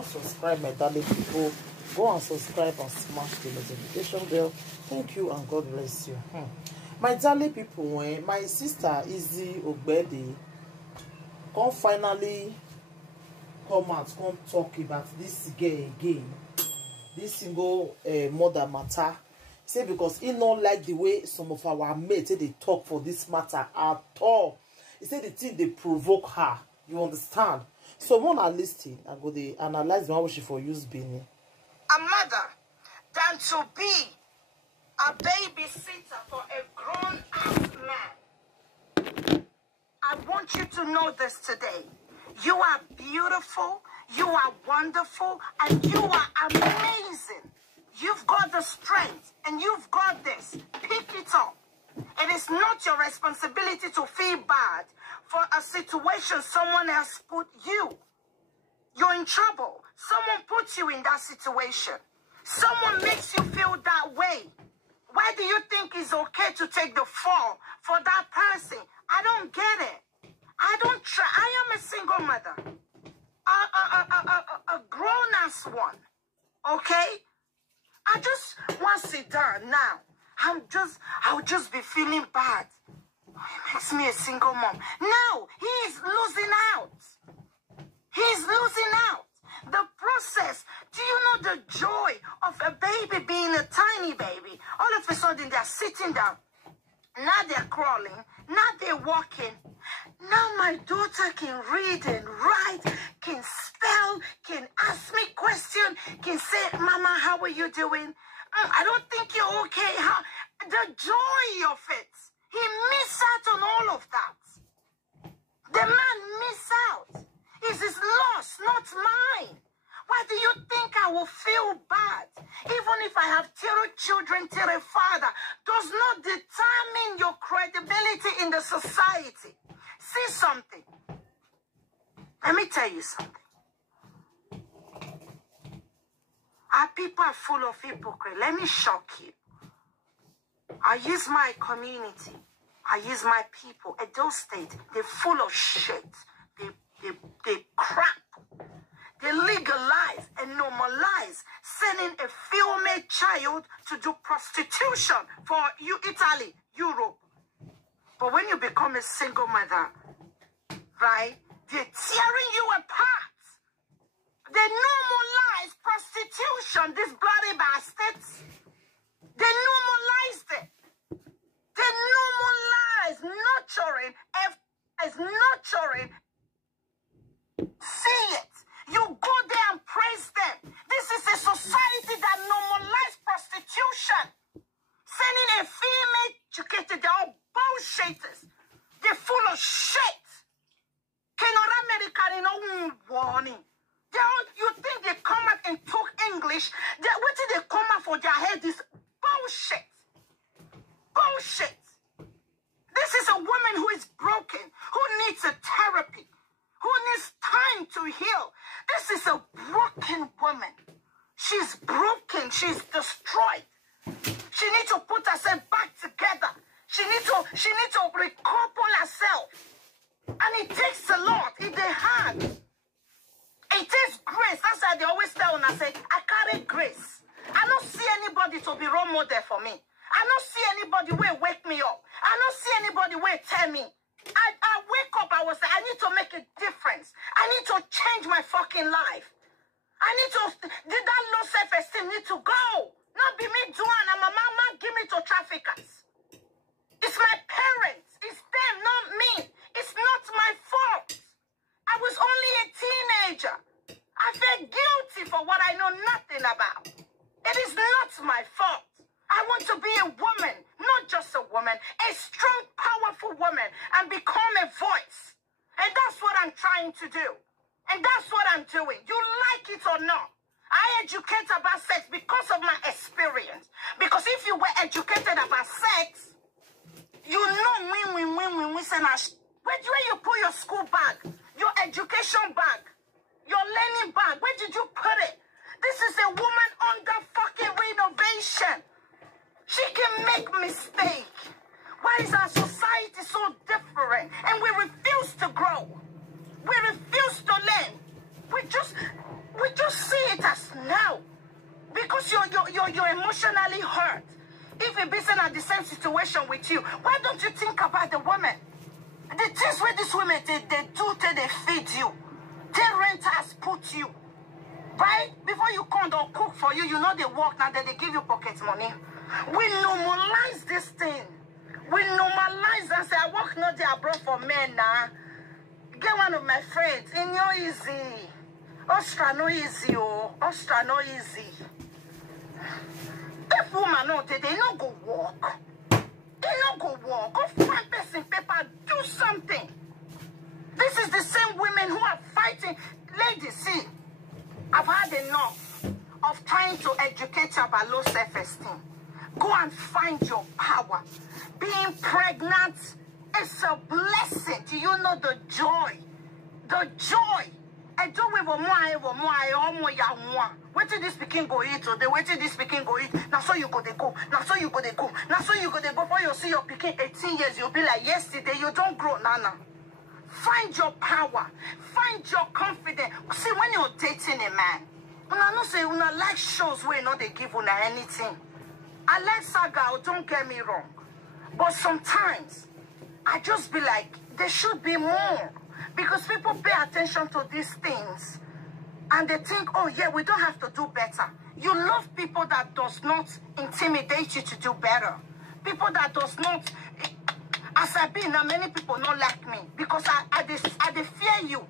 not subscribed, my darling people, go and subscribe and smash the notification bell. Thank you and God bless you. My darling people, when my sister Izzy Ogbeide come finally come out, come talk about this girl again, this single mother matter. Say because he not like the way some of our mates say they talk for this matter at all. He said the thing they provoke her. You understand? So when I listen, I go they analyze my wish for use being a mother than to be a babysitter for a grown-ass man. I want you to know this today. You are beautiful, you are wonderful, and you are amazing. You've got the strength and you've got this. Pick it up. It is not your responsibility to feel bad for a situation someone else put you. You're in trouble. Someone puts you in that situation. Someone makes you feel that way. Why do you think it's okay to take the fall for that person? I don't get it. I don't try. I am a single mother. A grown-ass one. Okay? I just want to sit down now. I'll just be feeling bad. It makes me a single mom. No, he is losing out. He's losing out. The process. Do you know the joy of a baby being a tiny baby? All of a sudden they're sitting down. Now they're crawling. Now they're walking. Now my daughter can read and write, can spell, can ask me questions, can say, Mama, how are you doing? I don't think you're okay. How? The joy of it. He missed out on all of that. The man missed out. It's his loss, not mine. Why do you think I will feel bad? Even if I have 0 children, 0 father, does not determine your credibility in the society. See something. Let me tell you something. Our people are full of hypocrisy. Let me shock you. I use my community. I use my people. Edo State, they're full of shit. They crap. They legalize and normalize sending a female child to do prostitution for you, Italy, Europe. But when you become a single mother, right, they're tearing you apart. They normalize prostitution, these bloody bastards. They normalized it. They normalize nurturing as nurturing. See it. You go there and praise them. This is a society that normalizes prostitution. Sending a female educated, they're all bullshitters. They're full of shit. Canada American no warning. You think they come out and talk English? What did they come out for their head? This bullshit. Bullshit. This is a woman who is broken, who needs a therapy, who needs time to heal. This is a broken woman. She's broken. She's destroyed. She needs to put herself back together. She needs to recouple herself. And it takes a lot. It's hard. It takes grace. That's why they always tell me, I say, I carry grace. I don't see anybody to be role model for me. I don't see anybody who wake me up. I don't see anybody who tell me. I wake up, I was like, I need to make a difference. I need to change my fucking life. I need to, did that low self-esteem need to go? Not be me doing, and my mama give me to traffickers. It's my parents. It's them, not me. It's not my fault. I was only a teenager. I feel guilty for what I know nothing about. It is not my fault. I want to be a woman, not just a woman, a strong, powerful woman, and become a voice. And that's what I'm trying to do. And that's what I'm doing. You like it or not. I educate about sex because of my experience. Because if you were educated about sex, you know win. Where you put your school bag, your education bag, your learning bag? Where did you put it? This is a woman under fucking renovation. She can make mistake. Why is our society so different? And we refuse to grow. We refuse to learn. We just you're emotionally hurt. If a person at the same situation with you, why don't you think about the woman? The things where these women, they do till they feed you. They rent has put you. Right? Before you come, they'll cook for you. You know they work now, then they give you pocket money. We normalize this thing. We normalize and say, I work not there abroad for men now. Get one of my friends. In your easy. Ostra no easy, oh. Ostra no easy. If woman no, they don't go work. They don't go work. Go find person paper, do something. This is the same women who are fighting. Ladies, see, I've had enough of trying to educate you about low self-esteem. Go and find your power. Being pregnant is a blessing. Do you know the joy? The joy. I do with more. Wait till this speaking go eat today. Wait till this speaking go eat. Now so you go they go. Now so you go they go. Now so you go they go. Before you see your picking 18 years, you'll be like yesterday. You don't grow, Nana. Find your power. Find your confidence. See, when you're dating a man, I don't say una like shows where not they give una anything. I like saga, don't get me wrong. But sometimes I just be like, there should be more. Because people pay attention to these things. And they think, oh yeah, we don't have to do better. You love people that does not intimidate you to do better. People that does not, as I be now, many people not like me. Because I fear you.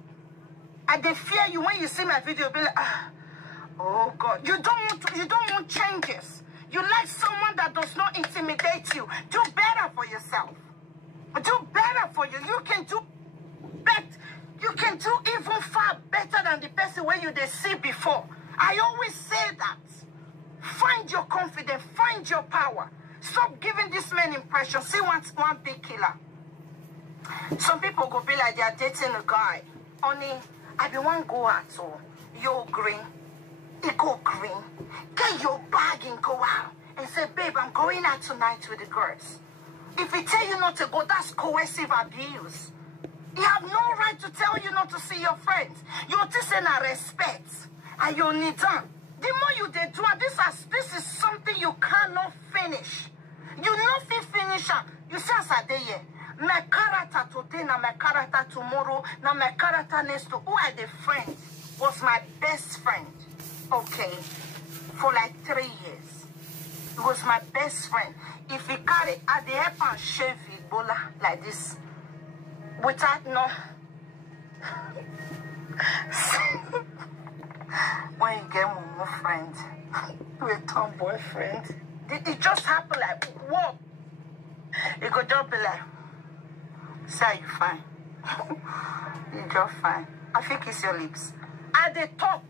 I fear you. When you see my video, be like, oh God. You don't want changes. You like someone that does not intimidate you. Do better for yourself. Do better for you. You can do better. You can do even far better than the person where you they see before. I always say that. Find your confidence. Find your power. Stop giving this man impression. See one big killer. Some people go be like they are dating a guy. Only I be one go out so you're green. It go green. Get your bag and go out. And say, babe, I'm going out tonight with the girls. If he tell you not to go, that's coercive abuse. You have no right to tell you not to see your friends. You're just saying a respect. And you need them. The more you they do, this is something you cannot finish. You not finish. You see as I day here. My character today, now my character tomorrow, now my character next to who are the friends was my best friend. Okay. For like 3 years. He was my best friend. If he carry at the help and shave Ebola like this. Without no. When you get more friend, with Tom boyfriend, it just happened like, whoa. It could just be like, say you fine. You just fine. I think it's your lips. And they talk,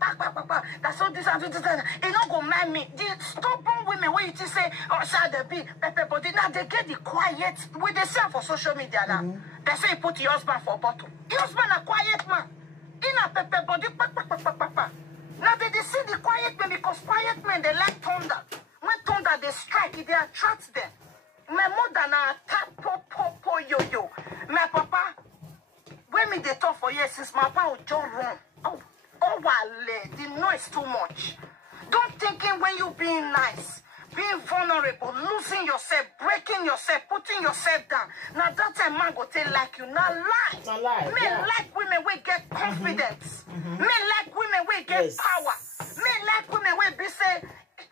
that's all this and this. It not go mind me. The stubborn women where you just say, oh, shall they be pepper body. Now they get the quiet. When they say for social media now, they say put your husband for bottle. Your husband a quiet man. In a pepper body, Now they see the quiet men because quiet men they like thunder. When thunder they strike, they attract them. My mother now tap po yo. My papa, when me they talk for years since my papa would just run. Oh, the noise too much. Don't thinking when you being nice, being vulnerable, losing yourself, breaking yourself, putting yourself down. Now that time man go tell like you, not lie. Not lie. Men like women we get confidence. Men like women we get power. Men like women we be say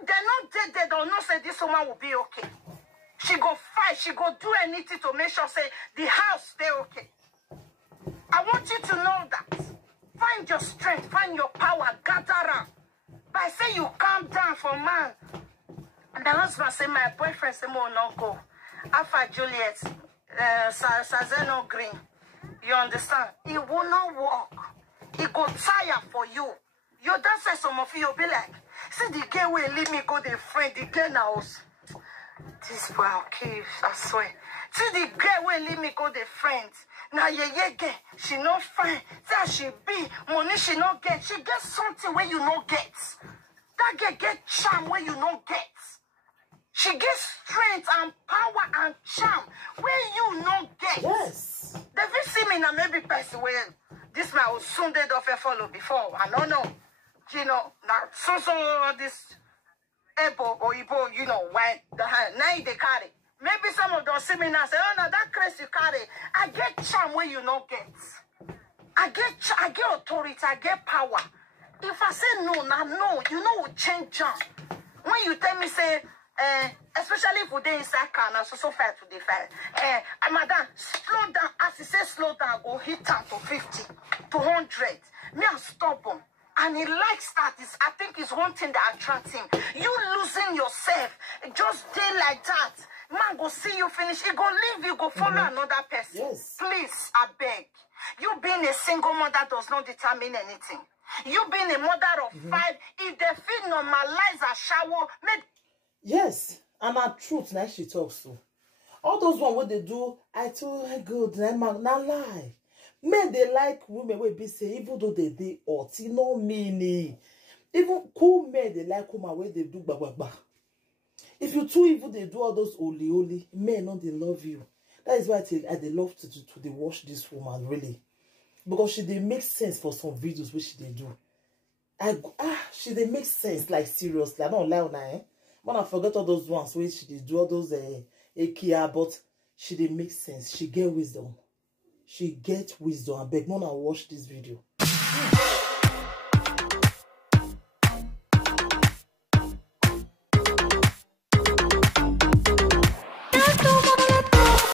they're not dead, they don't know say this woman will be okay. She go fight, she go do anything to make sure say the house stay okay. I want you to know that. Find your strength, find your power, gather around. But I say you calm down for man. And the husband say, my boyfriend say, no, no go. After Juliet, Sazeno Green, you understand? It will not work. It go tire for you. You don't say some of you, you'll be like, see the girl will leave me go the friend, the girl now. This boy will kill you, I swear. See the girl will leave me go the friend. Now get she not fine. That she be money she not get. She get something where you not get. That girl get charm where you not get. She gets strength and power and charm where you not get. Yes. They will see me now maybe person where this man was soon dead off a follow before. I don't know. You know, now so this Ebo or Ibo, you know, when the hand, now they carry. Maybe some of them see me now say, oh no, that crest you carry. I get charm where you not get. I get authority, I get power. If I say no, now no, you know will change John. When you tell me say, especially if we dey inside car now, so far to the fire. Madam, slow down. As he say slow down, go hit down to 50, to 100. Me I'm stubborn. And he likes that. I think it's one thing that attracts him. You losing yourself, just day like that. Man go see you finish. He go leave you, go follow another person. Yes. Please, I beg. You being a single mother does not determine anything. You being a mother of 5, if they feel normalize a shower, make... Yes, and our truth now she talks so. All those one what they do, I told her good, not lie. Men they like women will be say even though they hot, no meaning. Even cool men they like women where they do ba. If you too evil they do all those holy men no they love you. That is why I love to they watch this woman really. Because she they make sense for some videos which they do. She they make sense like seriously. I don't lie on her. When I forget all those ones where she they do all those Ikea, but she they make sense. She get wisdom. She get wisdom. I beg no one watch this video.